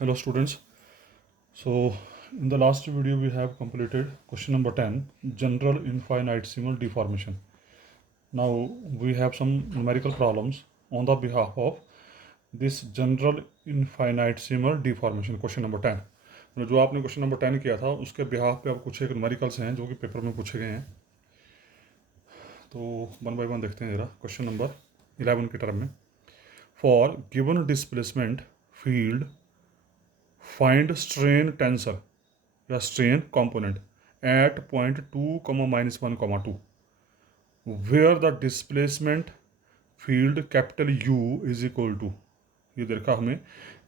Hello students. So in the last video we have completed question number 10, general infinitesimal deformation. Now we have some numerical problems on the behalf of this general infinitesimal deformation, question number 10. जो आपने question number 10 किया था उसके behalf पे अब कुछ एक numericals हैं जो कि पेपर में पूछे गए हैं. तो वन बाय वन देखते हैं जरा. क्वेश्चन नंबर 11 के टर्म में, for given displacement field find strain tensor या strain component at point 2, -1, 2 where the displacement field capital U is equal to, ये देखा हमें,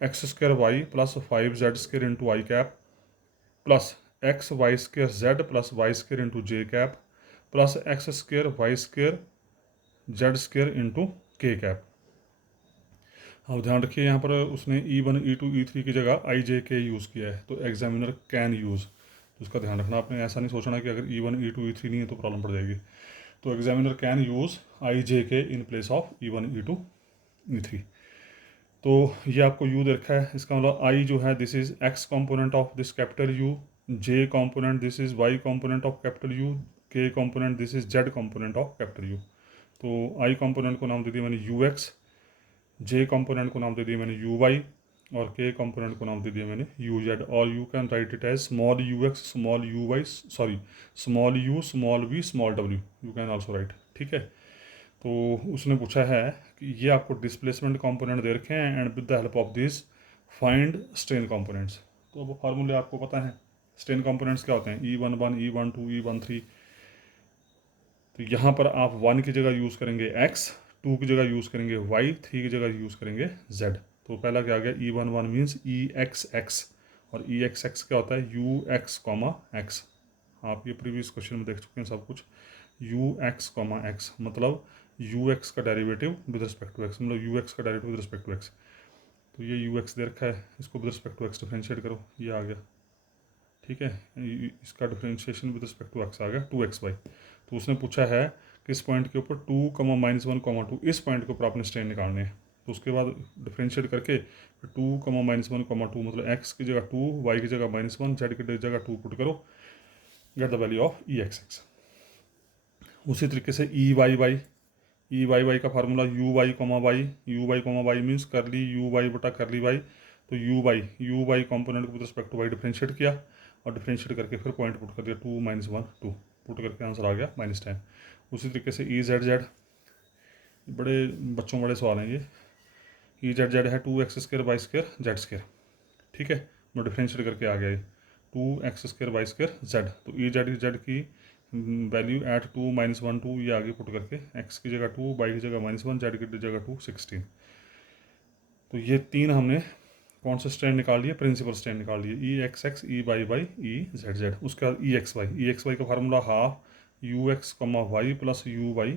x² y plus 5z² into I cap plus XY² z plus y² into J cap plus x² y² z² into K cap. अब ध्यान रखिए यहाँ पर उसने E1, E2, E3 की जगह IJK यूज़ किया है, तो एग्जामिनर कैन यूज़, तो उसका ध्यान रखना. आपने ऐसा नहीं सोचना कि अगर E1, E2, E3 नहीं है तो प्रॉब्लम पड़ जाएगी. तो examiner can use IJK in place of E1, E2, E3. तो ये आपको U दे रखा है, इसका मतलब I जो है this is X component of this capital U, J component this is Y component of capital U, K component this is Z component of capital U. तो I कॉम्पोनेंट को नाम दे दिया मैंने UX, जे कंपोनेंट को नाम दे दिया मैंने UY और के कंपोनेंट को नाम दे दिया मैंने UZ. और you can write it as small UX, small UY, sorry small U, small V, small W, you can also write. ठीक है. तो उसने पूछा है कि ये आपको डिस्प्लेसमेंट कंपोनेंट दे रखे हैं and with the help of this find strain components. तो अब फार्मूले आपको पता है. स्ट्रेन कंपोनेंट्स क्या होते हैं? E11, E12, E13. तो यहाँ पर आप 1 की जगह यूज़ करेंगे X, 2 की जगह यूज़ करेंगे Y, 3 की जगह यूज़ करेंगे Z. तो पहला क्या आ गया? E11 मीन्स EXX, और EXX क्या होता है? UX, X. आप ये प्रीवियस क्वेश्चन में देख चुके हैं सब कुछ. UX, X मतलब UX का derivative with respect to X, मतलब UX का derivative with respect to X. तो ये UX दे रखा है, इसको with respect to X differentiate करो, ये आ गया. ठीक है. इसका differentiation with respect to X आ गया 2XY. तो उसने पूछा है किस पॉइंट के ऊपर 2, -1, 2, इस पॉइंट के ऊपर आपने स्ट्रेन निकालने हैं. तो उसके बाद डिफ्रेंशिएट करके 2, -1, 2 मतलब x की जगह 2, y की जगह -1, z की जगह 2 पुट करो, get the value of EXX. उसी तरीके से EYY का formula UY, means curly UY बटा करली y. तो UY कॉम्पोनेंट को with respect to y differentiate किया और डिफ्रेंशिएट करके फिर पॉइंट पुट कर दिया 2, -1, 2 पुट करके आंसर आ गया -10. उसी तरीके से EZZ, बड़े बच्चों बड़े सवाल हैं ये. EZZ है 2x² y² z². ठीक है. मैं डिफ्रेंशिएट करके आ गया ये 2x² y² z. तो EZZ की वैल्यू एट 2, -1, 2 ये आगे पुट करके x की जगह 2, y की जगह -1, z की जगह 2, 16. तो ये तीन हमने कौन सा स्ट्रेंड निकाल लिए? प्रिंसिपल स्ट्रेंड निकाल लिए. EXX, EYY, EZZ. उसके बाद EXY का formula half UX, Y plus UY,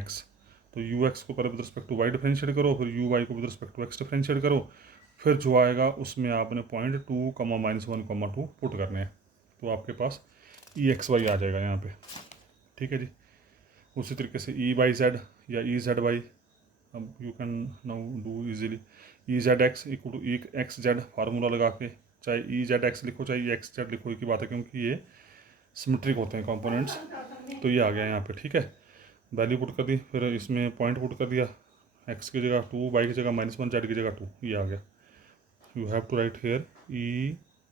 X. तो UX को पहले with respect to Y differentiate करो, फिर UY को with respect to X differentiate करो, फिर जो आएगा उसमें आपने पॉइंट 2, -1, 2 पुट करने हैं. तो आपके पास EXY आ जाएगा यहाँ पे. ठीक है जी. उसी तरीके से EYZ या EZY, अब you can now do easily. EZX equal to XZ formula लगा के, चाहे EZX लिखो चाहे XZ लिखो, एक ही बात है क्योंकि ये सिमेट्रिक होते हैं कंपोनेंट्स. तो ये आ गया यहाँ पे. ठीक है. वैल्यू पुट कर दी, फिर इसमें पॉइंट पुट कर दिया, x की जगह 2, y की जगह -1, z की जगह 2, ये आ गया. You have to write here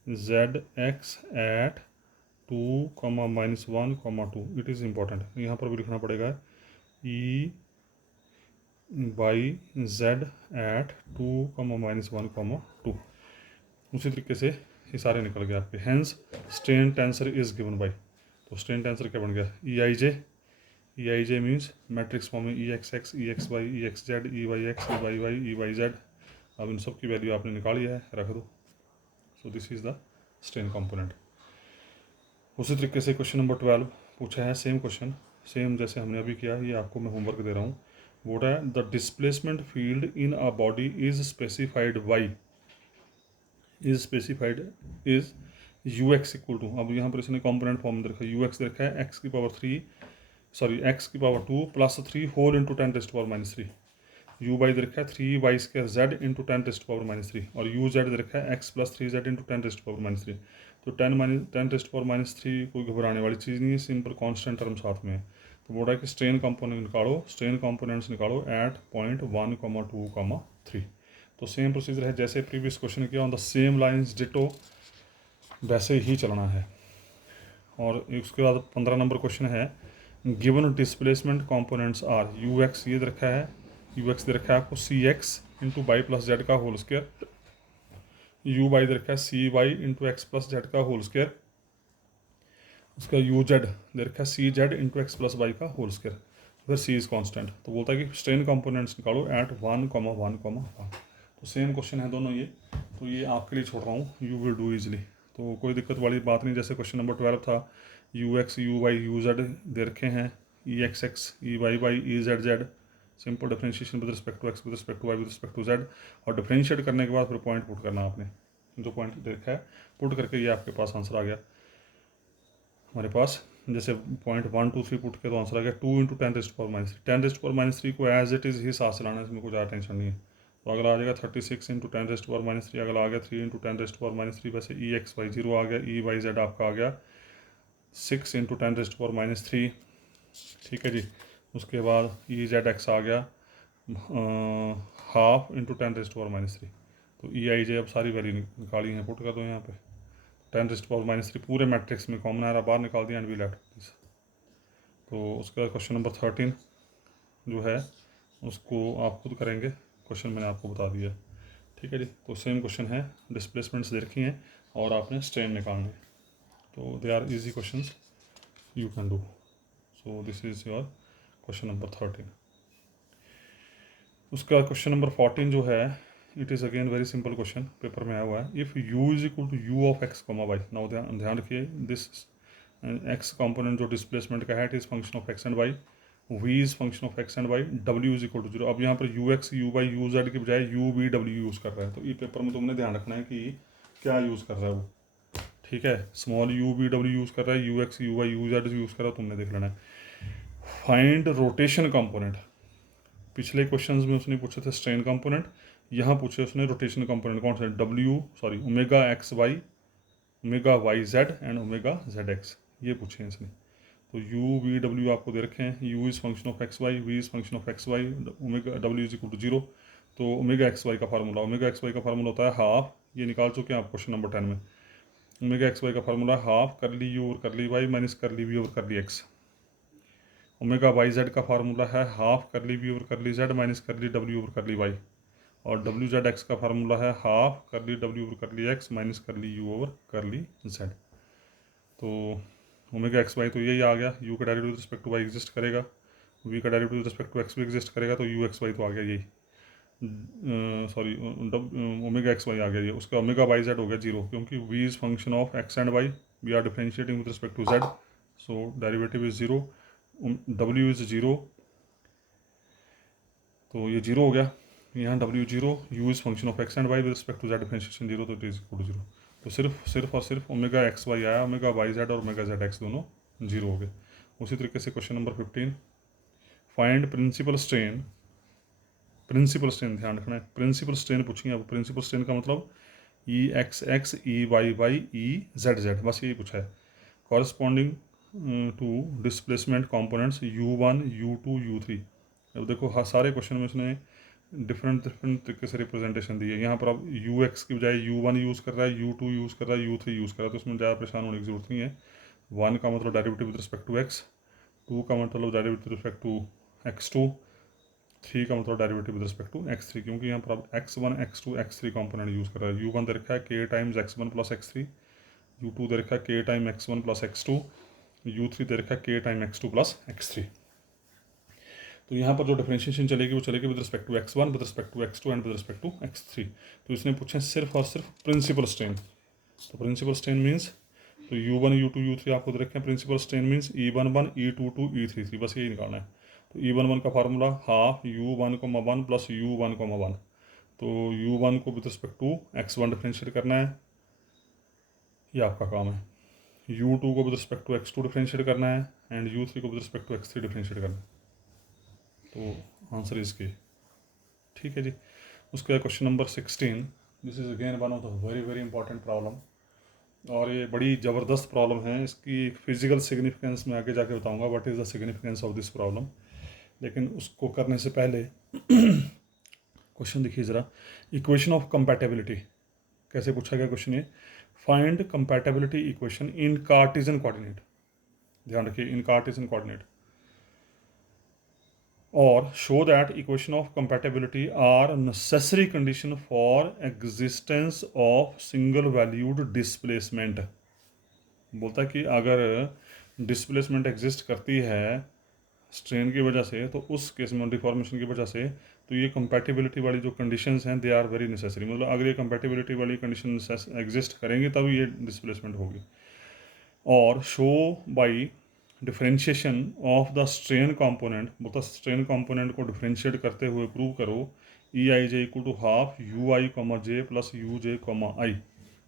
EZX at 2, -1, 2. It is important. यहाँ पर भी लिखना पड़ेगा EYZ एट 2, -1, 2. उसी तरीके से ये सारे निकल गए आपके. Hence strain tensor is given by. तो स्ट्रेन टेंसर क्या बन गया? EIJ मीन्स मैट्रिक्स फॉर्म में EXX, EXY, EXZ, EYX, EYY, EYZ. अब इन सब की वैल्यू आपने निकाली है, रख दो. So this is the strain component. उसी तरीके से क्वेश्चन नंबर 12 पूछा है, सेम क्वेश्चन, सेम जैसे हमने अभी किया. ये आपको मैं होमवर्क दे रहा हूँ. वो है the displacement field in a body is specified by, is UX equal to. अब यहाँ पर इसने कॉम्पोनेंट फॉर्म दे रखा है, UX दे रखा है x की power 2 plus 3 whole into 10⁻³ U Y दे रखा है 3y² z इंटू 10⁻³ और यू जेड दे रखा है x + 3z इंटू 10⁻³ तो 10⁻³ कोई घबराने वाली चीज़ नहीं है, सिंपल कांस्टेंट टर्म साथ में है। तो बोल रहा है कि स्ट्रेन कंपोनेंट निकालो, स्ट्रेन कंपोनेंट्स निकालो एट पॉइंट 1, 2, 3। तो सेम प्रोसीजर है जैसे प्रीवियस क्वेश्चन किया, on the same lines ditto वैसे ही चलना है। और उसके बाद 15 नंबर क्वेश्चन है, given displacement components are u x, ये दे रखा है यू एक्स दे रखा है आपको C X into Y plus Z का होल स्क्वायर, यू बाई दे रखा है C Y into X plus Z का होल स्क्वायर, उसका यू जेड दे रखा है C Z into X plus Y का होल स्क्वायर, फिर सी इज़ कॉन्स्टेंट। तो बोलता है कि स्ट्रेन कंपोनेंट्स निकालो एट 1, 1, 1। तो सेम क्वेश्चन है दोनों ये, तो ये आपके लिए छोड़ रहा हूँ, यू विल डू इजली, तो कोई दिक्कत वाली बात नहीं। जैसे क्वेश्चन नंबर 12 था, U x you why you Z दे रखे हैं, E X X E Y Y E Z Z, simple differentiation with respect to X with respect to Y with respect to Z, और differentiate करने के बाद फिर point put करना आपने, जो पॉइंट दे रखा है पुट करके ये आपके पास आंसर आ गया हमारे पास। जैसे पॉइंट 1, 2, 3 पुट के तो आंसर आ गया 2 इंटू 10⁻³ 10⁻³ को एज इट इज़ ही साथ चलाना है, इसमें कुछ ज़्यादा टेंशन नहीं है। तो अगला आ जाएगा 36 इंटू 10⁻³, अगला आ गया 3 इंटू 10⁻³, वैसे ई एक्स वाई 0 आ गया, ई वाई जेड आपका आ गया 6 इंटू 10⁻³, ठीक है जी। उसके बाद ई जेड एक्स आ गया हाफ इंटू 10⁻³। तो ई आई जे अब सारी वैल्यू निकाली हैं, पुट कर दो यहाँ पे 10⁻³ पूरे मैट्रिक्स में कॉमन आ रहा, बाहर निकाल दिया एंड वी लेफ्ट दिस। तो उसके बाद क्वेश्चन नंबर 13 जो है उसको आप खुद करेंगे, क्वेश्चन मैंने आपको बता दिया, ठीक है जी। तो सेम क्वेश्चन है, डिस्प्लेसमेंट्स दे रखी हैं और आपने स्ट्रेन निकालने, तो they are easy questions you can do. So this is your question number 13। उसका क्वेश्चन नंबर 14 जो है, it is again very simple question, paper में आया हुआ है। If u is equal to u of x comma y, now ध्यान रखिए this x component जो डिस्प्लेसमेंट का है it is function of x and y, v is function of x and y, डब्ल्यू इज इक्वल टू 0। अब यहाँ पर u x you why you z के बजाय यू वी डब्ल्यू यूज़ कर रहा है, तो ये पेपर में तुमने ध्यान रखना है कि क्या यूज़ कर रहा है वो, ठीक है। Small you V W use कर रहा है, you x you why you Z use कर रहा है, तुमने देख लेना है। फाइंड रोटेशन कंपोनेंट, पिछले क्वेश्चंस में उसने पूछे थे स्ट्रेन कंपोनेंट, यहाँ पूछे उसने रोटेशन कंपोनेंट कौन सा, omega x y, omega y z and omega z x, ये पूछे हैं इसने। तो यू वी डब्ल्यू आपको दे रखे हैं, u is function of x y, v is function of x y, omega डब्ल्यू इज इक्वल टू 0। तो ओमेगा एक्स वाई का फार्मूला, ओमेगा एक्स वाई का फार्मूला होता है हाफ, ये निकाल चुके हैं आप क्वेश्चन नंबर 10 में। ओमेगा एक्स वाई का फार्मूला हाफ करली यू और curly y minus curly v और curly x. Omega y z का फार्मूला है half curly v over curly z minus curly डब्ल्यू ओवर करली वाई, और डब्ल्यू z x का formula है हाफ करली डब्ल्यू over curly x minus curly u over curly z. तो omega x y तो यही आ गया, यू का derivative with respect to y exist करेगा, वी का derivative with respect to x भी एग्जिस्ट करेगा, तो यू एक्स वाई तो आ गया यही, ओमेगा एक्स वाई आ गया ये। उसका ओमेगा वाई जेड हो गया 0, क्योंकि v is function of x and y, we are differentiating with respect to z, so derivative is 0, डब्ल्यू इज़ 0, तो ये 0 हो गया, यहाँ डब्ल्यू 0, u is function of x and y with respect to z differentiation 0, तो इट इज इक्वल टू 0। तो सिर्फ और सिर्फ ओमेगा एक्स वाई आया, ओमेगा वाई जेड और ओमेगा जेड एक्स दोनों 0 हो गए। उसी तरीके से question number 15, find principal strain, principal strain ध्यान रखना है, प्रिंसिपल स्ट्रेन पूछेंगे। अब प्रिंसिपल स्ट्रेन का मतलब E X X E Y Y E Z Z, बस यही पूछा है। Corresponding to displacement components U1 U2 U3। अब देखो हाँ, सारे क्वेश्चन में इसने डिफरेंट तरीके से रिप्रेजेंटेशन दी है। यहाँ पर अब यू एक्स की बजाय U1 यूज़ कर रहा है, U2 यूज़ कर रहा है, U3 यूज़ कर रहा है, तो इसमें ज़्यादा परेशान होने की जरूरत नहीं है। 1 का मतलब derivative with respect to x, 2 का मतलब derivative with respect to x2, 3 का मतलब derivative with respect to x3, क्योंकि यहाँ पर अब x1 x2 x3 component use कर रहा है। U1 दे रखा है k times x1 plus x3, U2 दे रखा है k time x1 plus x2, U3 दे रखा है k time x2 plus x3। तो यहाँ पर जो डिफरेंशिएशन चलेगी वो चलेगी with respect to x1, with respect to x2 and with respect to x3। तो इसने पूछे सिर्फ और सिर्फ प्रिंसिपल स्ट्रेन। तो प्रिंसिपल स्ट्रेन मीन्स, तो U1 U2 U3 आपको दे रखे हैं, principal strain means E11 E22 E33, बस यही निकालना है। तो E11 का formula half U1,1 plus U1,1, तो U1 को with respect to x1 differentiate करना है, ये आपका काम है। U2 को with respect to x2 differentiate करना है, एंड U3 को with respect to x3 differentiate करना है। तो आंसर इज के ठीक है जी। उसके बाद question number 16, this is again one of the very very important problem, और ये बड़ी ज़बरदस्त प्रॉब्लम है। इसकी फिजिकल सिग्निफिकेंस मैं आगे जाके बताऊंगा, what is the significance of this problem. लेकिन उसको करने से पहले क्वेश्चन देखिए ज़रा, इक्वेशन ऑफ कंपैटिबिलिटी कैसे पूछा गया क्वेश्चन ये, find compatibility equation in Cartesian coordinate, ध्यान रखिए इन कार्टेशियन कोऑर्डिनेट, और show that equation of compatibility are necessary condition for existence of single valued displacement. बोलता है कि अगर डिस्प्लेसमेंट एग्जिस्ट करती है स्ट्रेन की वजह से, तो उस केस में डिफॉर्मेशन की वजह से, तो ये कंपैटिबिलिटी वाली जो कंडीशंस हैं दे आर वेरी नेसेसरी, मतलब अगर ये कंपैटिबिलिटी वाली कंडीशन एग्जिस्ट करेंगी तब ये डिस्प्लेसमेंट होगी। और show by differentiation of the strain component, मतलब स्ट्रेन कंपोनेंट को डिफरेंशिएट करते हुए प्रूव करो E I J equal to half U I comma J plus U J comma I,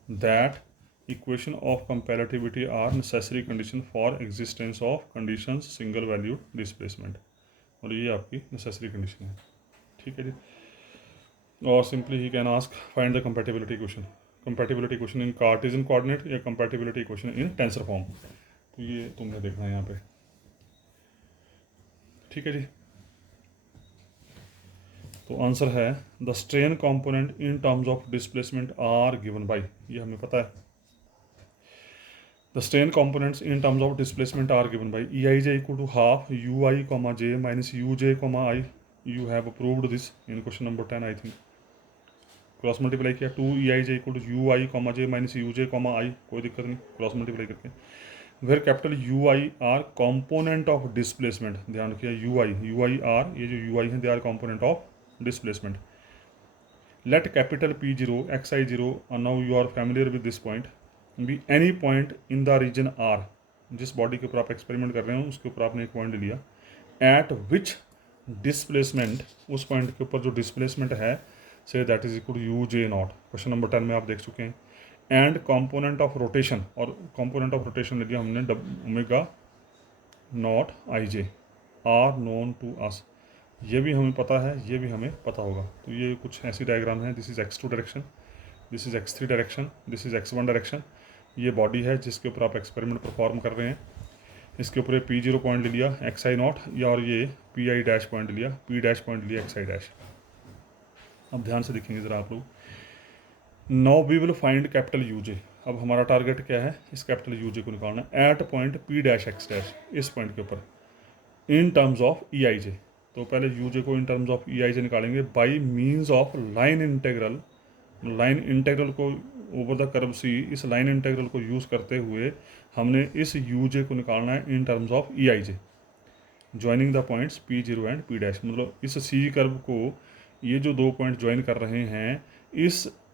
that equation of compatibility are necessary condition for existence of conditions single valued displacement, और ये आपकी necessary condition है। ठीक है जी। और simply ही can ask find the compatibility equation, compatibility equation in Cartesian coordinate या compatibility equation in tensor form, तो ये तुमने देखना है यहाँ पे। ठीक है जी। तो आंसर है the strain component in terms of displacement are given by, ये हमें पता है। The strain components in terms of displacement are given by E I J equal to half U I comma J minus U J comma I, you have approved this in question number 10 I think. Cross multiply किया, two E I J equal to U I comma J minus U J comma आई, कोई दिक्कत नहीं cross multiply करके। Where capital u i are component of displacement, ध्यान रखिए you i are, ये जो u i है they are component of displacement. Let capital p zero x i zero, now you are familiar with this point, be any point in the region r, जिस body के ऊपर आप experiment कर रहे हो उसके ऊपर आपने एक पॉइंट लिया, एट विच डिस्प्लेसमेंट, उस पॉइंट के ऊपर जो डिस्प्लेसमेंट है say that is equal to you J not, question number 10 में आप देख चुके हैं। एंड कंपोनेंट ऑफ रोटेशन, और कंपोनेंट ऑफ रोटेशन ले लिया हमने omega not i j, are known to us, ये भी हमें पता है, ये भी हमें पता होगा। तो ये कुछ ऐसी डायग्राम है, this is x2 direction, this is x3 direction, this is x1 direction. ये बॉडी है जिसके ऊपर आप एक्सपेरिमेंट परफॉर्म कर रहे हैं, इसके ऊपर पी जीरो पॉइंट ले लिया एक्स आई नॉट, या और ये पी आई डैश पॉइंट लिया, पी डैश पॉइंट लिया एक्स आई डैश। अब ध्यान से देखेंगे ज़रा आप लोग, now we will find capital U J. अब हमारा टारगेट क्या है, इस कैपिटल यू जे को निकालना at point p dash x dash, इस पॉइंट के ऊपर इन टर्म्स ऑफ ई आई जे। तो पहले यू जे को इन टर्म्स ऑफ ई आई जे निकालेंगे by means of line integral, line integral को ओवर द कर्व सी, इस लाइन इंटेग्रल को यूज़ करते हुए हमने इस यू जे को निकालना है इन terms of E I J, joining the points P zero and P dash, मतलब इस सी कर्व को ये जो दो पॉइंट ज्वाइन कर रहे हैं,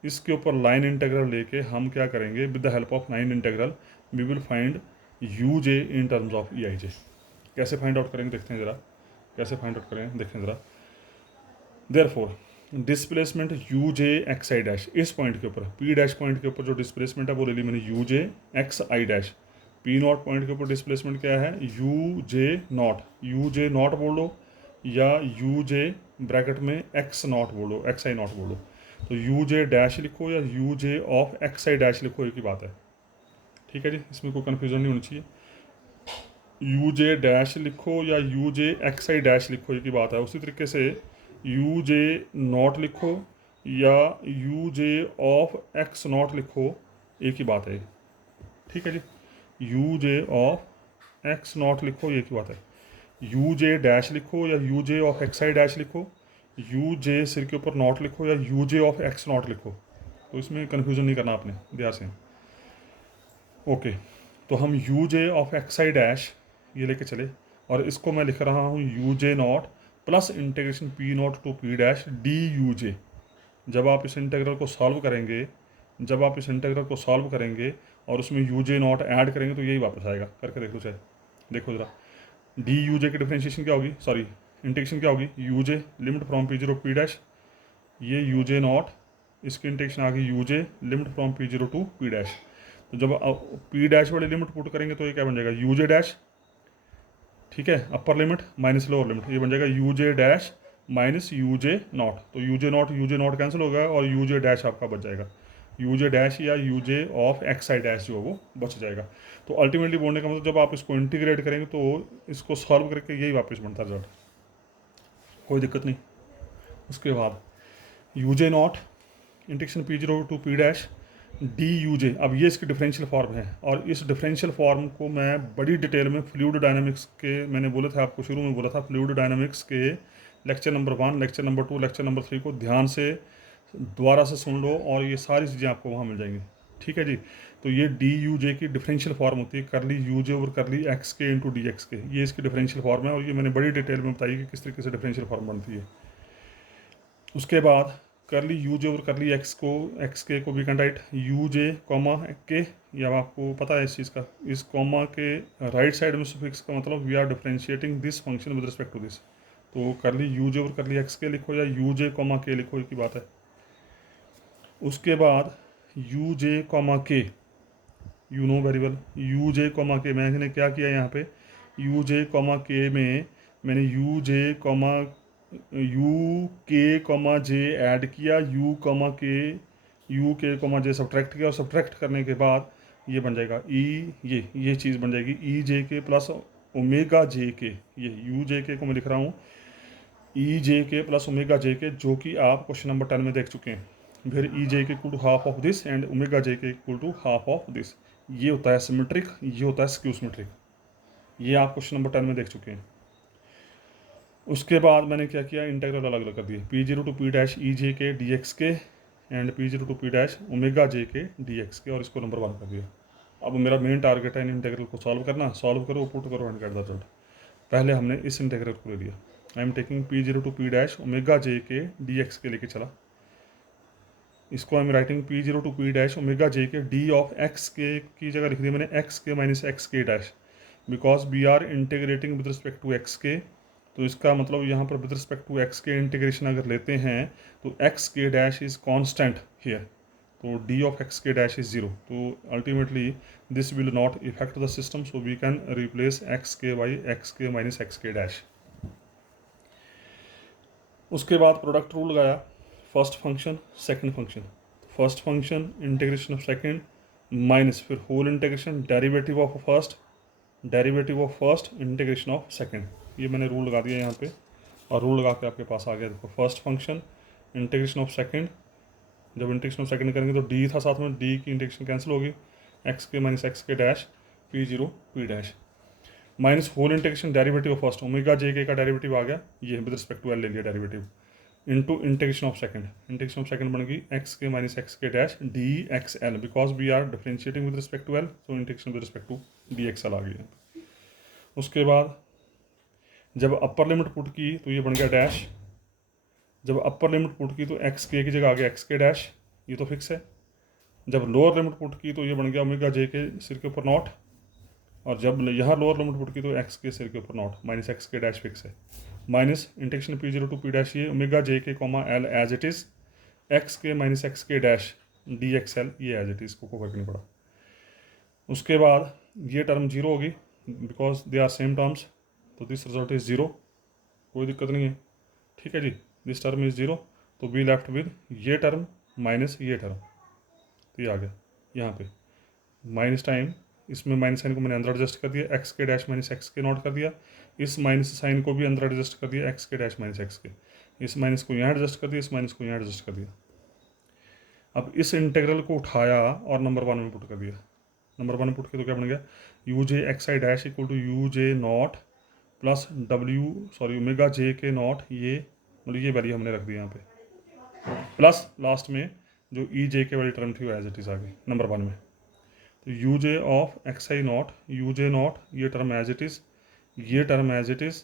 इसके ऊपर लाइन इंटेग्रल लेके हम क्या करेंगे, with the help of line integral we will find U J in terms of E I J. कैसे फाइंड आउट करेंगे देखते हैं ज़रा, कैसे फाइंड आउट करेंगे देखें ज़रा। Therefore displacement you J X I dash, इस पॉइंट के ऊपर पी डैश पॉइंट के ऊपर जो डिस्प्लेसमेंट है वो ले ली मैंने you J X I dash, P not point के ऊपर डिस्प्लेसमेंट क्या है u J not, you J not बोलो या यू जे ब्रैकेट में एक्स नॉट बोलो, एक्स आई नॉट बोलो, तो यू जे डैश लिखो या U J of X I dash लिखो, एक ही बात है। ठीक है जी, इसमें कोई कन्फ्यूजन नहीं होनी चाहिए, यू जे डैश लिखो या U J X I dash लिखो, एक ही बात है। उसी तरीके से यू जे नॉट लिखो या U J of X naught लिखो, एक ही बात है। ठीक है जी, U J of X naught लिखो, एक ही बात है। यू जे डैश लिखो या U J of X I dash लिखो, यू जे सिर के ऊपर नॉट लिखो या U J of X naught लिखो, तो इसमें कन्फ्यूजन नहीं करना आपने, ध्यान से। ओके, तो हम U J of X I dash ये लेके चले, और इसको मैं लिख रहा हूँ U J naught plus integration P naught to P dash D U J. जब आप इस इंटीग्रल को सॉल्व करेंगे, जब आप इस इंटीग्रल को सॉल्व करेंगे और उसमें यू जे नॉट ऐड करेंगे तो यही वापस आएगा, करके देख लो चाहे, देखो ज़रा। डी यू जे की डिफरेंशिएशन क्या होगी, सॉरी इंटीग्रेशन क्या होगी, u j limit from p zero P dash, ये यू जे नॉट, इसकी इंटीग्रेशन आ गई u j limit from p zero to P dash. तो जब पी डैश वाली लिमिट पुट करेंगे तो ये क्या बन जाएगा यू जे डैश, ठीक है, upper limit minus lower limit, ये बन जाएगा you J dash minus U J not, तो यू जे नॉट कैंसिल हो गया और यू जे डैश आपका बच जाएगा, यू जे डैश या U J of X I dash जो है वो बच जाएगा। तो अल्टीमेटली बोलने का मतलब जब आप इसको इंटीग्रेट करेंगे तो इसको सॉल्व करके यही वापस बनता है रिजल्ट, कोई दिक्कत नहीं। उसके बाद U J naught integration P zero to P dash D U J, अब ये इसकी डिफरेंशियल फॉर्म है और इस डिफरेंशियल फॉर्म को मैं बड़ी डिटेल में फ्लूइड डायनामिक्स के, मैंने बोला था आपको शुरू में बोला था, फ्लूइड डायनामिक्स के lecture number 1, lecture number 2, lecture number 3 को ध्यान से दोबारा से सुन लो और ये सारी चीज़ें आपको वहाँ मिल जाएंगी। ठीक है जी। तो ये डी यू जे की डिफरेंशियल फॉर्म होती है, करली यू जे और करली एक्स के इंटू डी एक्स के, ये इसकी डिफरेंशियल फॉर्म है और ये मैंने बड़ी डिटेल में बताई कि किस तरीके से डिफरेंशियल फॉर्म बनती है। उसके बाद करली यू जे और करली एक्स के को we can write u J comma k, या आपको पता है इस चीज़ का, इस कॉमा के राइट साइड में सुफिक्स का मतलब we are differentiating this function with respect to this, तो करली यू जे और करली एक्स के लिखो या यू जे कॉमा के लिखो, एक ही बात है। उसके बाद यू जे कॉमा के, you know very well, you J comma के मैंने क्या किया यहाँ पे, यू जे कॉमा के में मैंने यू जे कॉमा यू के कॉमा जे ऐड किया, यू के कॉमा जे सब्ट्रैक्ट किया और सब्ट्रैक्ट करने के बाद ये बन जाएगा ई, ये चीज़ बन जाएगी ई जे के प्लस ओमेगा जे के, ये यू जे के को मैं लिख रहा हूँ ई जे के प्लस ओमेगा जे के, जो कि आप क्वेश्चन नंबर 10 में देख चुके हैं। फिर E J K equal to half of this and omega J K equal to half of this, ये होता है सिमेट्रिक, ये होता है स्क्यू सिमेट्रिक, ये आप क्वेश्चन नंबर 10 में देख चुके हैं। उसके बाद मैंने क्या किया, इंटीग्रल अलग अलग कर दिए, P zero to P dash E J K D X K and P zero to P dash omega J K D X के, और इसको नंबर 1 कर दिया। अब मेरा मेन टारगेट है इन इंटीग्रल को सॉल्व करना, सॉल्व करो, पुट करो एंड गेट द रिजल्ट। पहले हमने इस इंटीग्रल को ले लिया, I am taking P zero to P dash omega J K D X K लेके चला, इसको I am writing P zero to P dash omega J K D of x के की जगह लिख दिया मैंने एक्स के माइनस एक्स के dash, because we are integrating with respect to x k, तो इसका मतलब यहाँ पर with respect to x k integration अगर लेते हैं तो एक्स के डैश इज कॉन्स्टेंट हियर, तो डी ऑफ एक्स के डैश इज 0, तो ultimately this will not effect the system, so we can replace x k by x के minus x के डैश। उसके बाद प्रोडक्ट रूल लगाया, first function second function, first function integration of second minus फिर whole integration derivative of first, derivative of first integration of second, ये मैंने rule लगा दिया यहाँ पे और रूल लगा के आपके पास आ गया। देखो first function integration of second, जब इंटीग्रेशन ऑफ सेकंड करेंगे तो डी था साथ में, डी की इंटीग्रेशन कैंसिल होगी, एक्स के माइनस एक्स के dash P zero P dash minus whole integration derivative of first omega J K का डेरिवेटिव आ गया, ये विद रिस्पेक्ट टू एल ले लिया derivative, into integration of second, integration of second बन गई एक्स के माइनस एक्स के dash D x L, because we are differentiating with respect to L, so integration with respect to D x L आ गई। उसके बाद जब upper limit put की तो ये बन गया डैश, जब अपर लिमिट पुट की तो एक्स के की जगह आ गया एक्स के डैश, ये तो फिक्स है, जब लोअर लिमिट पुट की तो ये बन गया ओमेगा जे के सिर के ऊपर नॉट, और जब यहाँ लोअर लिमिट पुट की तो एक्स के सिर के ऊपर नॉट माइनस एक्स के डैश फिक्स है, minus integration P zero to P dash ये omega J k comma l as it is, x के माइनस एक्स के डैश डी एक्स एल ये एज इट इज़, को फर्क नहीं पड़ा। उसके बाद ये टर्म जीरो होगी because they are same terms, तो दिस रिजल्ट इज़ ज़ीरो, कोई दिक्कत नहीं है, ठीक है जी, दिस टर्म इज़ ज़ीरो, तो बी लेफ्ट विद ये टर्म माइनस ये टर्म, तो ये आ गया यहाँ पे माइनस टाइम, इसमें माइनस साइन को मैंने अंदर एडजस्ट कर दिया, एक्स के डैश माइनस एक्स के नोट कर दिया, इस माइनस साइन को भी अंदर एडजस्ट कर दिया, एक्स के डैश माइनस एक्स के, इस माइनस को यहाँ एडजस्ट कर दिया, इस माइनस को यहाँ एडजस्ट कर दिया। अब इस इंटीग्रल को उठाया और नंबर 1 में पुट कर दिया, नंबर 1 में पुट किया तो क्या बन गया, you J X I dash equal to you J naught plus omega J K naught, ये मतलब ये वैल्यू हमने रख दी यहाँ पे, प्लस लास्ट में जो ई जे के वाली टर्म थी वो एज इट इज़ आ गई नंबर 1 में, तो you J of X I not, you J not ये टर्म एज इट इज़, ये टर्म एज इट इज़,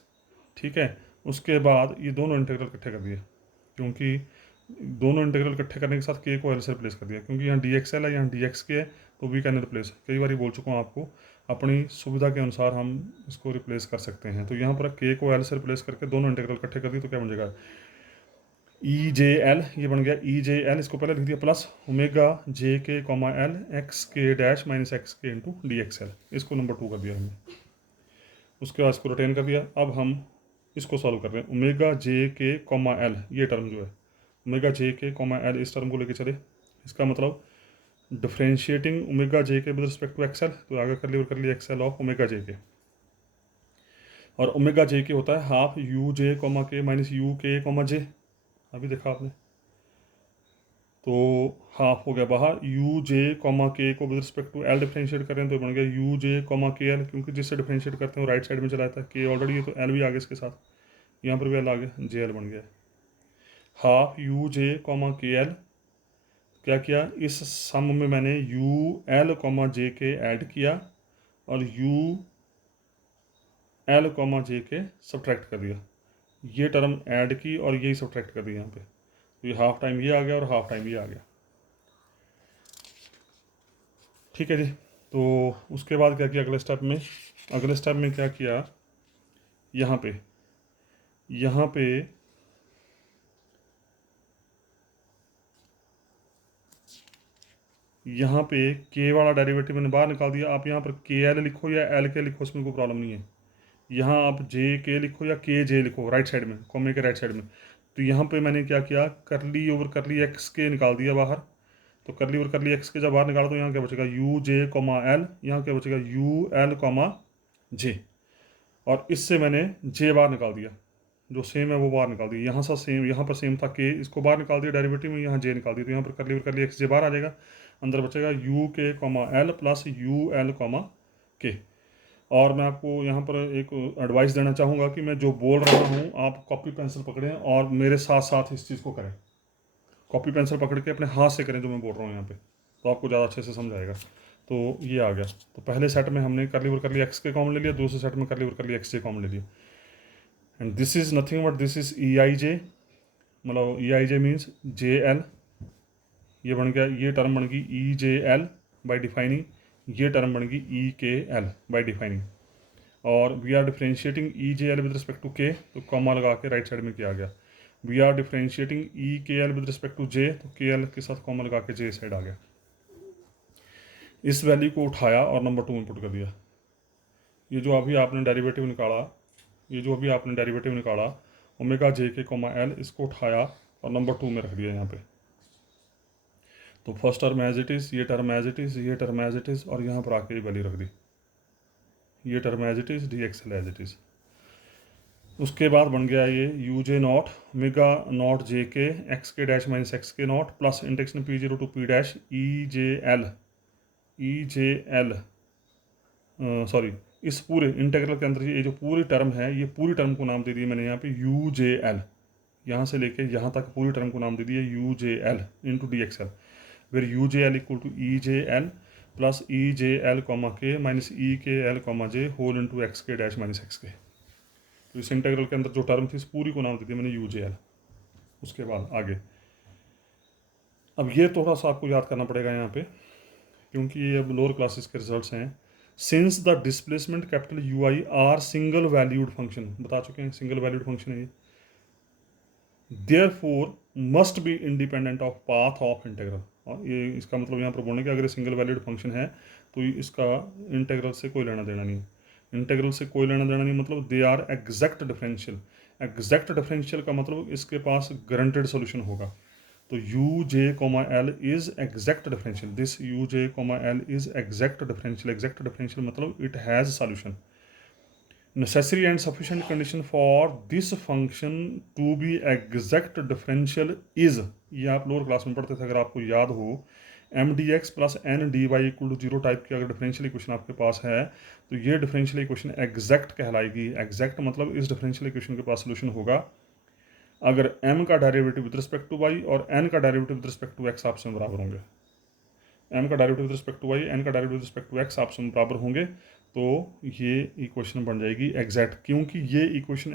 ठीक है। उसके बाद ये दोनों इंटीग्रल इकट्ठे कर दिए, क्योंकि दोनों इंटीग्रल इकट्ठे करने के साथ के को एल से रिप्लेस कर दिया, क्योंकि यहाँ डी एक्स एल है यहाँ डी एक्स के है, तो वी कैन रिप्लेस, कई बार बोल चुका हूँ आपको, अपनी सुविधा के अनुसार हम इसको रिप्लेस कर सकते हैं। तो यहाँ पर के को एल से रिप्लेस करके दोनों इंटीग्रल इकट्ठे कर दिए, तो क्या बन जाएगा ई जे एल, ये बन गया ई जे एल, इसको पहले लिख दिया प्लस ओमेगा जे के कॉमा एल एक्स के डैश माइनस एक्स के इंटू डी एक्स एल, इसको नंबर 2 कर दिया हमने। उसके बाद इसको रिटेन कर दिया। अब हम इसको सॉल्व कर रहे हैं। ओमेगा जे के कॉमा एल, ये टर्म जो है ओमेगा जे के कॉमा एल, इस टर्म को लेके चले। इसका मतलब डिफ्रेंशिएटिंग ओमेगा जे के विद रिस्पेक्ट टू एक्सएल, तो आगे कर ली एक्सएल ऑफ ओमेगा जे के, और ओमेगा जे के होता है half you J comma k minus you के कॉमा जे, अभी देखा आपने। तो हाफ हो गया बाहर, यू जे कॉमा के को with respect to l differentiate कर रहे हैं तो बन गया यू जे कॉमा के एल, क्योंकि जिससे डिफ्रेंशिएट करते हैं वो राइट साइड में चला जाता है, के ऑलरेडी है तो एल भी आ गया इसके साथ, यहाँ पर भी एल आ गया, जे एल बन गया। हाफ यू जे कॉमा के एल, क्या किया इस सम में मैंने यू एल कॉमा जे के ऐड किया और यू एल कॉमा जे के सब्ट्रैक्ट कर दिया, ये टर्म ऐड की और यही सब्ट्रैक्ट कर दिया यहाँ पे, तो ये हाफ टाइम ये आ गया और हाफ टाइम ये आ गया। ठीक है जी। तो उसके बाद क्या किया अगले स्टेप में, अगले स्टेप में क्या किया, यहाँ पे यहाँ पे के वाला डेरिवेटिव मैंने बाहर निकाल दिया। आप यहाँ पर के एल लिखो या एल के लिखो, उसमें कोई प्रॉब्लम नहीं है। यहाँ आप जे के लिखो या के जे लिखो राइट साइड में, कॉमे के राइट साइड में। तो यहाँ पे मैंने क्या किया, करली ओवर करली एक्स के निकाल दिया बाहर। तो करली ओवर करली एक्स के जब बाहर निकाला तो यहाँ क्या बचेगा, यू जे कॉमा एल, यहाँ क्या बचेगा यू एल कॉमा जे, और इससे मैंने जे बाहर निकाल दिया, जो सेम है वो बाहर निकाल दिया। यहाँ सा सेम, यहाँ पर सेम था के, इसको बाहर निकाल दिया डेरिवेटिव में, यहाँ जे निकाल दिया, तो यहाँ पर करली ओवर करली एक्स जे बाहर आ जाएगा, अंदर बचेगा यू के comma L plus U L comma के। और मैं आपको यहाँ पर एक एडवाइस देना चाहूँगा कि मैं जो बोल रहा हूँ आप कॉपी पेंसिल पकड़ें और मेरे साथ साथ इस चीज़ को करें, कॉपी पेंसिल पकड़ के अपने हाथ से करें जो मैं बोल रहा हूँ यहाँ पे, तो आपको ज़्यादा अच्छे से समझ आएगा। तो ये आ गया। तो पहले सेट में हमने करली over curly x k common ले लिया, दूसरे सेट में करली ओवर करली एक्स जे कॉमन ले लिया, and this is nothing but this is E I J, मतलब E I J means J L, ये बन गया, ये टर्म बन गई e J l by defining, ये टर्म बन गई ई के एल बाई डिफाइनिंग, और we are differentiating e J l with respect to k, तो कॉमा लगा के राइट साइड में किया गया। वी आर डिफ्रेंशिएटिंग ई के एल विद रिस्पेक्ट टू जे, तो के एल के साथ कॉमा लगा के जे साइड आ गया। इस वैल्यू को उठाया और नंबर 2 इनपुट कर दिया। ये जो अभी आपने डेरिवेटिव निकाला, ओमेगा जे के कॉमा एल, इसको उठाया और नंबर 2 में रख दिया यहाँ पे। तो first term as it is, ये टर्म एज इट इज़, ये टर्म एज इट इज़, और यहाँ पर आके ये वैल्यू रख दी, ये term as it is, D x L as it is. उसके बाद बन गया ये you J naught omega naught J K X के dash minus x K naught plus integration P zero to P dash E J L sorry, इस पूरे integral के अंदर ये जो पूरी टर्म है, ये पूरी टर्म को नाम दे दिया मैंने यहाँ पे यू जे एल, यहाँ से लेके यहाँ तक पूरी टर्म को नाम दे दिया u J L into d x l, where u J l equal to e J l plus e J L comma k minus ई के L comma j whole into x के डैश माइनस एक्स के। तो इस integral के अंदर जो term थी इस पूरी को नाम दे दिया मैंने यू जे एल। उसके बाद आगे, अब ये थोड़ा सा आपको याद करना पड़ेगा यहाँ पे, क्योंकि ये अब लोअर क्लासेस के रिजल्ट्स हैं। Since the displacement capital u i are single valued function, बता चुके हैं सिंगल वैल्यूड फंक्शन है ये, therefore must be independent of path of integral. और ये इसका मतलब यहाँ पर बोलने कि अगर सिंगल वैल्यूड फंक्शन है तो इसका इंटेग्रल से कोई लेना देना नहीं, इंटेग्रल से कोई लेना देना नहीं, मतलब they are exact differential. Exact differential का मतलब इसके पास गारंटेड सोल्यूशन होगा। तो you J comma L is exact differential, this U J comma L is exact differential. Exact differential मतलब it has solution. Necessary and sufficient condition for this function to be exact differential is, ये आप lower class में पढ़ते थे अगर आपको याद हो, m d x plus n d y equal to zero type की अगर डिफरेंशियल इक्वेशन आपके पास है तो ये डिफरेंशियल इक्वेशन एग्जैक्ट कहलाएगी। एग्जैक्ट मतलब इस डिफरेंशियल इक्वेशन के पास सोल्यूशन होगा अगर m का derivative with respect to y और n का derivative with respect to x आपस में बराबर होंगे। m का derivative with respect to y, n का derivative with respect to x आपस में बराबर होंगे, तो ये इक्वेशन बन जाएगी एग्जैक्ट। क्योंकि ये इक्वेशन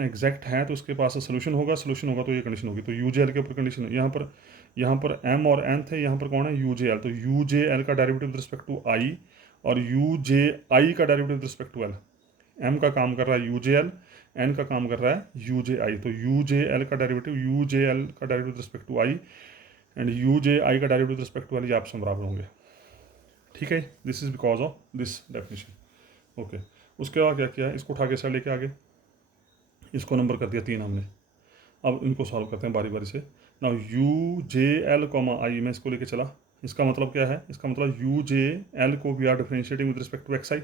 एग्जैक्ट है, तो उसके पास सोल्यूशन होगा तो ये कंडीशन होगी। तो यू जे एल के ऊपर कंडीशन है, यहाँ पर m और n थे, यहाँ पर कौन है यू जे एल, तो यू जे एल का derivative with respect to i और यू जे आई का derivative with respect to l। m का काम कर रहा है यू जे एल, n का काम कर रहा है यू जे आई, तो यू जे एल का derivative with respect to I and U जे आई का derivative with respect to L, ये आपस में बराबर होंगे। ठीक है, this is because of this definition. Okay, उसके बाद क्या किया, इसको उठा के साइड लेके आगे, इसको नंबर कर दिया 3 हमने। अब इनको सॉल्व करते हैं बारी बारी से। Now U J L comma I, मैं इसको लेके चला, इसका मतलब क्या है, इसका मतलब यू जे एल को we are differentiating with respect to x i.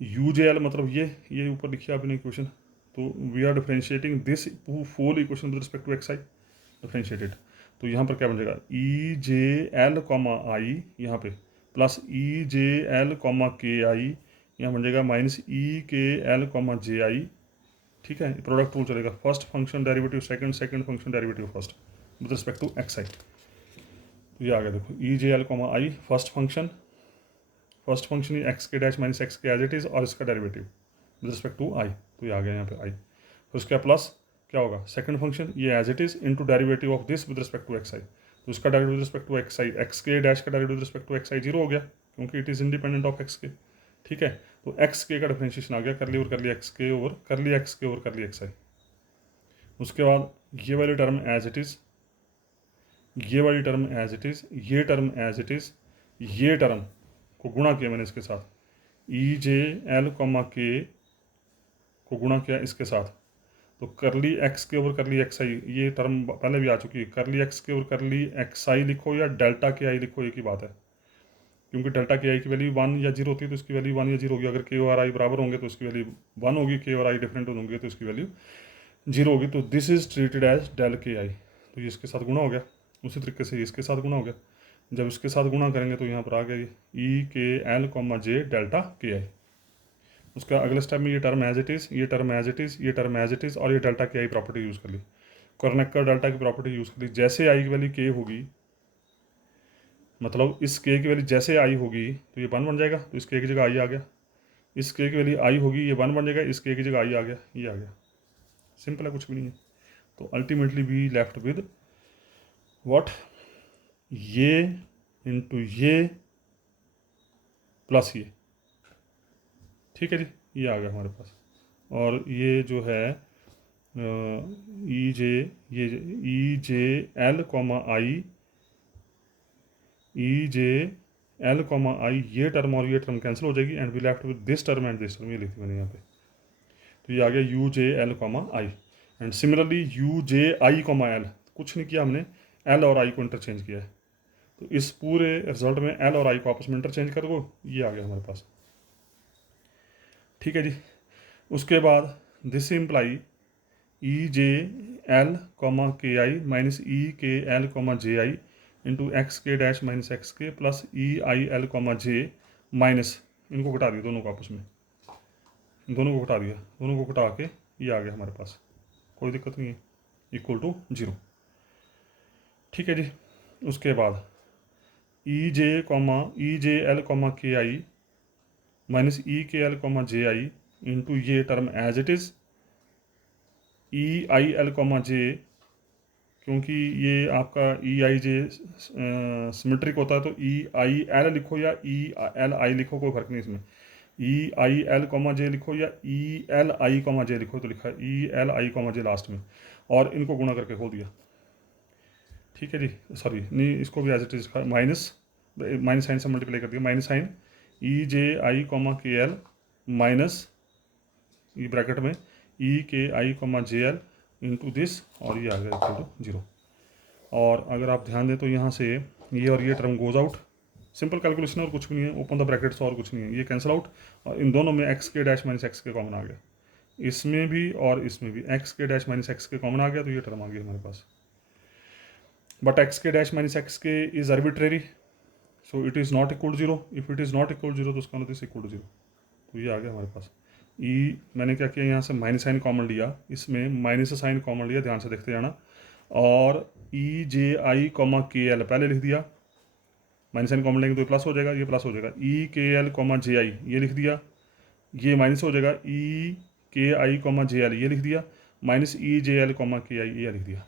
U J l मतलब ये ऊपर लिखिए आपने इक्वेशन, तो we are differentiating this full equation with respect to x i differentiated. तो यहाँ पर क्या बन जाएगा, ई जे एल कॉमा आई यहाँ पे plus e J L comma के आई, यहाँ बन जाएगा माइनस ई के एल कॉमा जे आई। ठीक है, प्रोडक्ट रूल चलेगा, first function derivative second, second function derivative first with respect to x I. तो ये आ गया देखो, E J L comma I first function ही एक्स के dash minus x K as it is और इसका derivative with respect to I. तो ये आ गया यहाँ पे आई। तो उसका प्लस क्या होगा, सेकंड फंक्शन ये as it is into derivative of this with respect to x I. तो उसका derivative with respect to x I, X के डैश का derivative with respect to x I 0 हो गया, क्योंकि it is independent of x K. ठीक है, तो एक्स के का डिफरेंशिएशन आ गया, कर ली एक्स के ओवर कर ली एक्स के ओवर कर ली एक्स आई। उसके बाद ये वाली टर्म एज इट इज़, ये वाली टर्म एज इट इज़, ये टर्म एज इट इज़, ये टर्म को गुणा किया मैंने इसके साथ, ई जे एल कॉमा के को गुणा किया इसके साथ। तो करली एक्स के ओवर करली एक्स आई, ये टर्म पहले भी आ चुकी है, करली एक्स के ओवर करली एक्स आई लिखो या डेल्टा के आई लिखो, एक ही बात है, क्योंकि डेल्टा के आई की वैल्यू 1 या 0 होती है, तो इसकी वैल्यू 1 या 0 होगी। अगर के और आई बराबर होंगे तो उसकी वैल्यू 1 होगी, के और आई डिफरेंट होंगे तो उसकी वैल्यू 0 होगी। तो this is treated as del k i. तो ये इसके साथ गुणा हो गया, उसी तरीके से इसके साथ गुणा हो गया। जब इसके साथ गुणा करेंगे तो यहाँ पर आ गया ई के एल कॉमा जे डेल्टा के आई। उसका अगले स्टेप में ये टर्म एज इट इज़, ये टर्म एज इट इज़, ये टर्म एज इट इज़, और ये डेल्टा के आई प्रॉपर्टी यूज़ कर ली, कॉर्नेकर डेल्टा की प्रॉपर्टी यूज़ कर ली। जैसे आई की वैल्यू के होगी, मतलब इस के की वैल्यू जैसे आई होगी तो ये 1 बन जाएगा, तो इस के की जगह आई आ गया। इस के की वैल्यू आई होगी, ये 1 बन जाएगा, इस के की जगह आई आ गया, ये आ गया। सिंपल है, कुछ भी नहीं है। तो ultimately we left with what, ये इंटू ये प्लस ये। ठीक है जी, ये आ गया हमारे पास। और ये जो है ई जे, ये e J L comma i, e J L comma i, ये टर्म और ये टर्म कैंसिल हो जाएगी, and we left with this term and this term, ये लिखी मैंने यहाँ पे। तो ये आ गया you J L comma i. And similarly u J I comma l, कुछ नहीं किया हमने, एल और आई को इंटरचेंज किया है। तो इस पूरे रिजल्ट में एल और आई को आपस में इंटरचेंज कर दो, ये आ गया हमारे पास। ठीक है जी। उसके बाद this imply E J L comma के आई माइनस ई के L comma J I into x के डैश माइनस एक्स के plus E I L comma J minus, इनको घटा दिया दोनों को आपस में, दोनों को घटा दिया, दोनों को घटा के ये आ गया हमारे पास, कोई दिक्कत नहीं है, इक्वल टू 0। ठीक है जी। उसके बाद ई जे एल कॉमा के आई माइनस ई के L comma J I into ये term as it is, E I L comma J, क्योंकि ये आपका ई आई जे सिमेट्रिक होता है, तो ई आई एल लिखो या ई एल आई लिखो, कोई फर्क नहीं इसमें। ई आई एल कॉमा जे लिखो या ई एल आई कॉमा जे लिखो, तो लिखा है E L I comma J last में, और इनको गुणा करके खोल दिया। ठीक है जी, सॉरी नहीं, इसको भी as it is minus sign से मल्टीप्लाई कर दिया, माइनस साइन ई जे आई कॉमा के एल माइनस ई ब्रैकेट में E K I comma J L into this, और ये आ गया इक्वल टू 0। और अगर आप ध्यान दें तो यहाँ से ये और ये term goes out, simple calculation और कुछ भी नहीं है, ओपन द ब्रैकेट्स और कुछ नहीं है, ये कैंसिल आउट, और इन दोनों में एक्स के dash minus x k common आ गया, इसमें भी और इसमें भी एक्स के dash minus x k common आ गया, तो ये टर्म आ गई हमारे पास। बट एक्स के dash minus x k is arbitrary, so it is not equal to 0। If it is not equal to 0 तो उसका मतलब इज इक्वल टू 0। तो ये आ गया हमारे पास। ई मैंने क्या किया, यहाँ से माइनस साइन कॉमन लिया, इसमें माइनस साइन कॉमन लिया, ध्यान से देखते जाना, और ई जे आई कॉमा के एल पहले लिख दिया, माइनस साइन कॉमन लेंगे तो ये प्लस हो जाएगा, ये प्लस हो जाएगा, ई के एल कॉमा जे आई ये लिख दिया, ये माइनस हो जाएगा, ई K I comma J L ये लिख दिया, minus E J L comma के आई ये लिख दिया।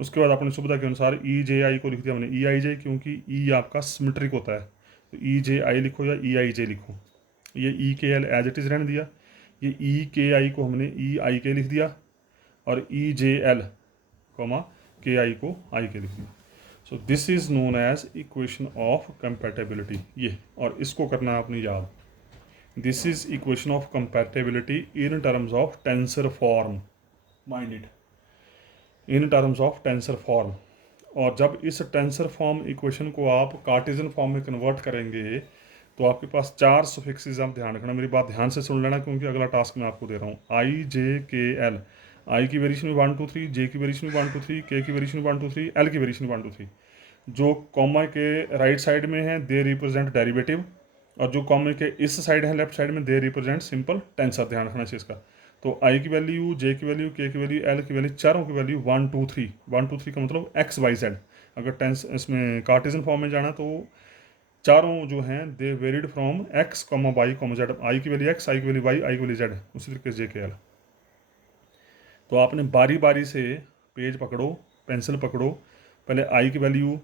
उसके बाद अपनी सुविधा के अनुसार ई जे आई को लिख दिया मैंने ई आई जे, क्योंकि ई आपका सिमेट्रिक होता है, तो ई जे आई लिखो या ई आई जे लिखो। ये ई के एल एज इट इज़ रहने दिया, ये ई के आई को हमने ई आई के लिख दिया, और ई जे एल कॉमा के आई को आई के लिख दिया। So this is known as equation of compatibility. ये और इसको करना है आपने याद, this is equation of compatibility in terms of tensor form, mind it, in terms of tensor form. और जब इस टेंसर फॉर्म इक्वेशन को आप कार्टेशियन फॉर्म में कन्वर्ट करेंगे तो आपके पास 4 सुफिक्सेस, आप ध्यान रखना, मेरी बात ध्यान से सुन लेना क्योंकि अगला टास्क मैं आपको दे रहा हूँ। आई जे के एल, आई की वेरिएशन में 1 2 3, जे की वेरिएशन में 1 2 3, के की वेरिएशन में 1 2 3, एल की वेरिएशन में 1 2 3। जो कॉमा के राइट साइड में है दे रिप्रेजेंट डेरिवेटिव, और जो कॉमा के इस साइड है लेफ्ट साइड में दे रिप्रेजेंट सिंपल टेंसर, ध्यान रखना चाहिए इसका। तो आई की वैल्यू, जे की वैल्यू, के की वैल्यू, एल की वैल्यू, चारों की वैल्यू 1 2 3, 1 2 3 का मतलब एक्स वाई जेड। अगर टेंस इसमें कार्टेशियन फॉर्म में जाना तो चारों जो हैं they varied from X comma Y comma Z, I की वैल्यू एक्स, आई की वैल्यू वाई, आई की वैल्यू जेड, उसी तरीके से जे के एल। तो आपने बारी बारी से पेज पकड़ो, पेंसिल पकड़ो, पहले आई की वैल्यू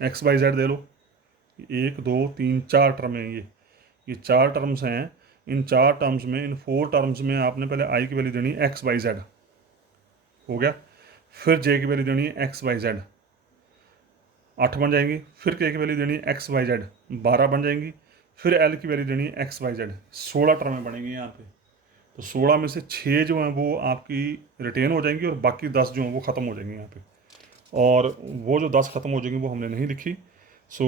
एक्स वाई जेड दे लो, 1 2 3 4 टर्म हैं ये 4 टर्म्स हैं। इन 4 टर्म्स में, इन 4 टर्म्स में आपने पहले आई की वैल्यू देनी है एक्स वाई जेड, हो गया। फिर जे की वैल्यू देनी है एक्स वाई जेड, 8 बन जाएंगी। फिर के की वैल्यू देनी है एक्स वाई जेड, 12 बन जाएंगी। फिर एल की वैल्यू देनी है एक्स वाई जेड, 16 टर्में बनेंगी यहाँ पे। तो 16 में से 6 जो हैं वो आपकी रिटेन हो जाएंगी और बाकी 10 जो हैं वो ख़त्म हो जाएंगी यहाँ पे। और वो जो 10 ख़त्म हो जाएंगी वो हमने नहीं लिखी। सो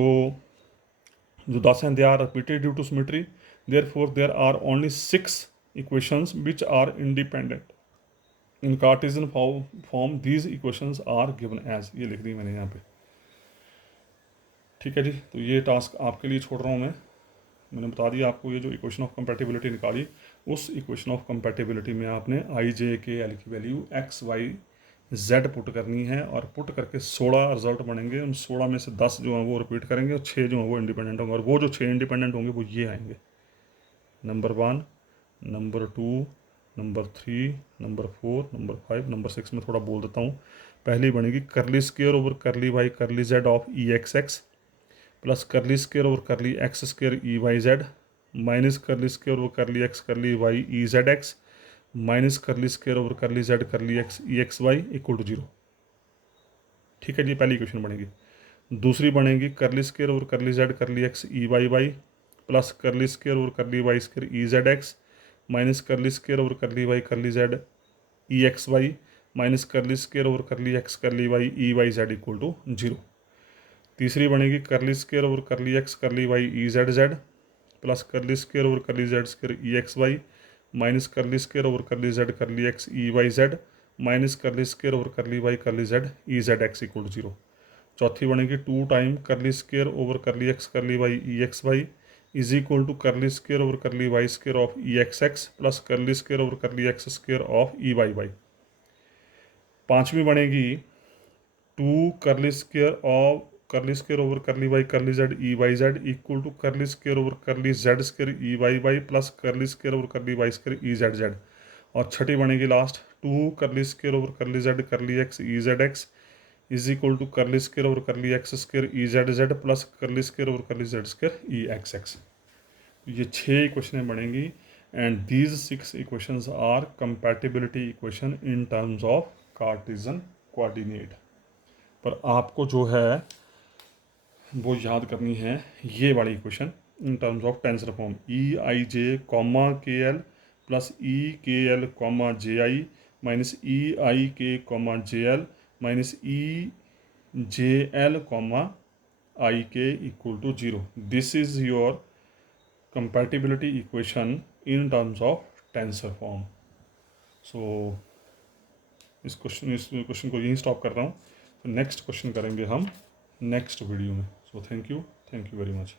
जो 10 हैं they are repeated due to symmetry, therefore there are only 6 equations which are independent in Cartesian form, these equations are given as, ये लिख दी मैंने यहाँ पे। ठीक है जी, तो ये टास्क आपके लिए छोड़ रहा हूँ मैंने बता दिया आपको। ये जो इक्वेशन ऑफ कंपैटिबिलिटी निकाली, उस इक्वेशन ऑफ कंपैटिबिलिटी में आपने आई जे के एल की value x Y z put करनी है, और पुट करके 16 रिजल्ट बनेंगे। उन 16 में से 10 जो हैं वो रिपीट करेंगे और 6 जो हैं वो इंडिपेंडेंट होंगे, और वो जो 6 इंडिपेंडेंट होंगे वो ये आएंगे, number 1, number 2, number 3, number 4, number 5, number 6 में थोड़ा बोल देता हूँ। पहली बनेगी curly square over curly Y curly Z of E X X plus curly square over curly X square E Y Z minus curly square over curly X curly Y E Z X minus curly square over curly Z curly X E X Y equal to 0। ठीक है जी, पहली equation बनेगी। दूसरी बनेगी curly square over curly Z curly X E Y Y plus curly square over curly Y square E Z X minus curly square over curly Y curly Z E X Y minus curly square over curly X curly Y E Y Z equal to 0। तीसरी बनेगी curly square over curly X curly Y E Z Z plus curly square over curly Z square E X Y minus curly square over curly Z curly X E Y Z minus curly square over curly Y curly Z E Z X equal to 0। चौथी बनेगी 2 time curly square over curly X curly Y E X Y is equal to curly square over curly Y square of E X X plus curly square over curly X square of E Y Y. पाँचवीं बनेगी 2 curly square of करली square over curly Y curly Z E Y Z equal to curly square over curly Z square E Y Y plus curly square over curly Y square E Z Z. और छठी बनेगी last 2 curly square over curly Z curly X E Z X is equal to curly square over curly X square E Z Z plus curly square over curly Z square E X X. ये 6 इक्वेशनें बनेंगी and these 6 equations are compatibility equation in terms of Cartesian coordinate. पर आपको जो है वो याद करनी है ये वाली equation in terms of tensor form, E I J comma के एल प्लस ई के L comma J I minus E I K comma J L minus E J L comma I K equal to 0। This is your compatibility equation in terms of tensor form. So इस question को यहीं stop कर रहा हूँ। तो next question करेंगे हम next video में। So thank you very much.